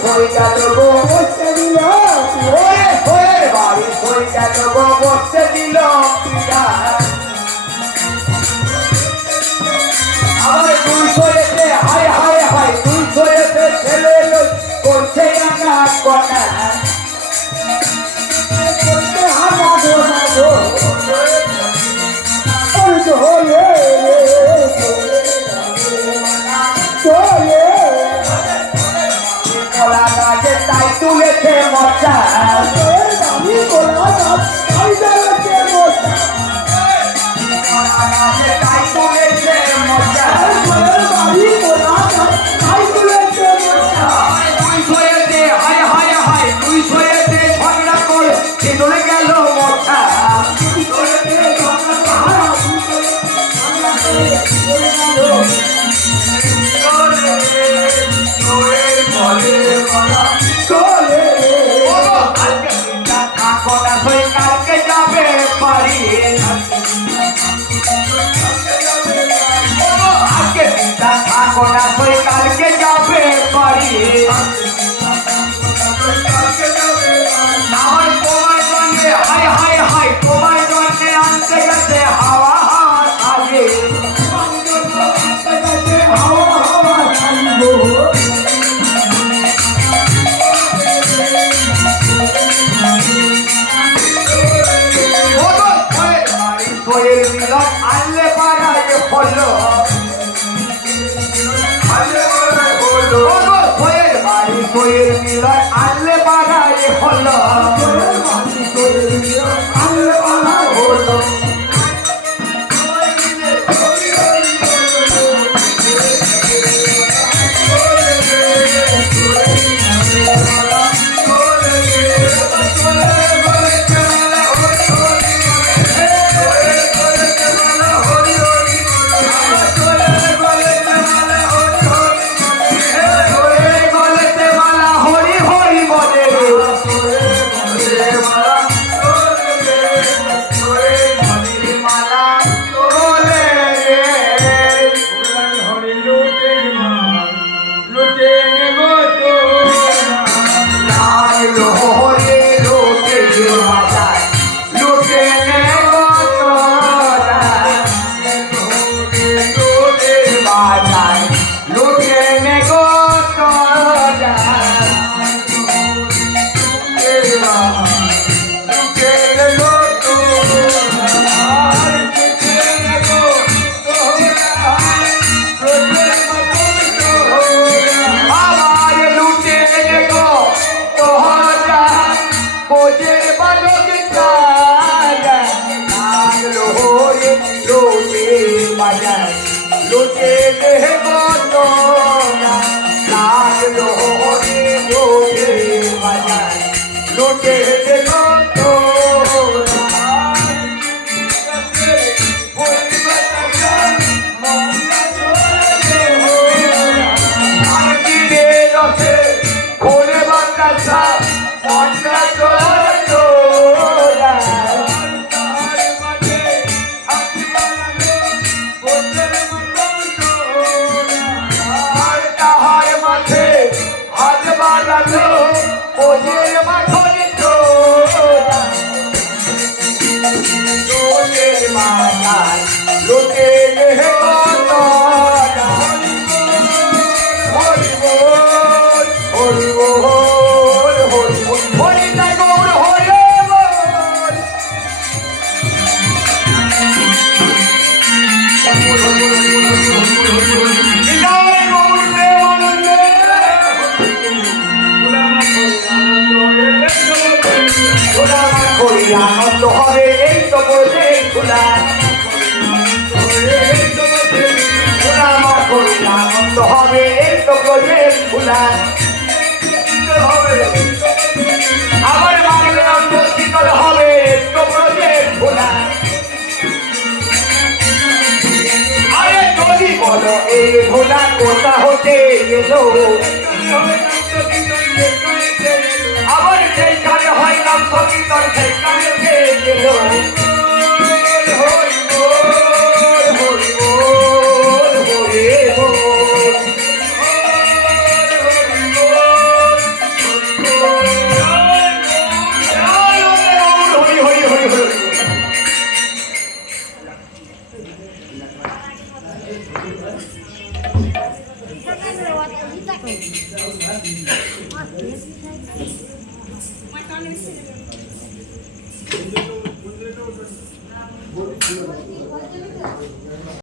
সই গেল গো বসতে দিল ওরে ওরে বাড়ি সই গেল গো বসতে দিল আমার 200 এসে হায় হায় হায় 200 এসে ছেলে করছে না কনা করতে হানা ধোনা ধো চলে চলে কলা গাছে তাই তুলেছে মজা আমি কলা গাছ তাই তুলেছে মজা কলা গাছে তাই তুলেছে মজা আমি কলা গাছ তাই তুলেছে মজা 200 এতে হায় হায় হায় 200 এতে ঝগড়া করে চলে গেল মজা কালকে যাবে পারি আজকে চিন্তা থাকো না তুই কালকে যাবে পারি আমার তোমার সঙ্গে হাই হাই হাই তোমার জন্যে আনতে গেছে হাওয়া হাওয়া আগে হাওয়া হাওয়া ছাড়বো বইয়ের মিলন আনলে পাড়ায় হলো বইয়ের বাড়ি বইয়ের মিলন আনলে পাড়ায় হলো আনলে পাড়ায় হলো লুটে দেবো তো লাগলো রে লুটে বাজার লুটে দেবো তো ঘুরে বাতাসা মনটা আনন্দ হবে এই তো বলছে খোলা আনন্দ হবে এই তো বলছে খোলা আমার মানবে অন্তর্শীতল হবে এই তো বলছে খোলা আরে যদি বলো এই খোলা কোথা হতে এলো আবার সেইখানে হয় নাম সঙ্গীতর সেইখানে গেল আমার কানে এসে গেল।